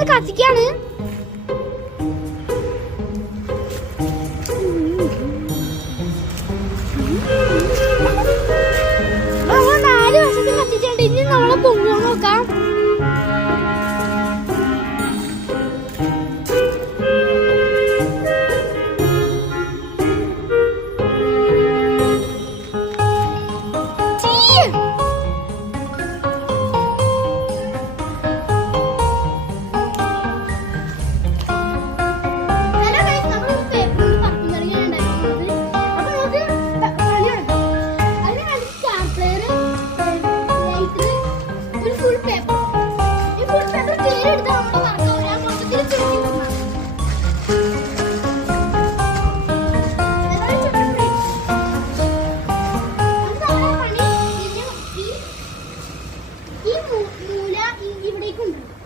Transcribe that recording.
ഒന്ന് കത്തിക്കാണ്. നാല് വശത്ത് കത്തിച്ചിട്ടുണ്ട്. ഇനി നമ്മളെ പൊങ്ങോ നോക്കാം. ഫുൾ പേപ്പർ ഈ ഫുൾ പേപ്പർ ക്ലിയർ എടുത്താൽ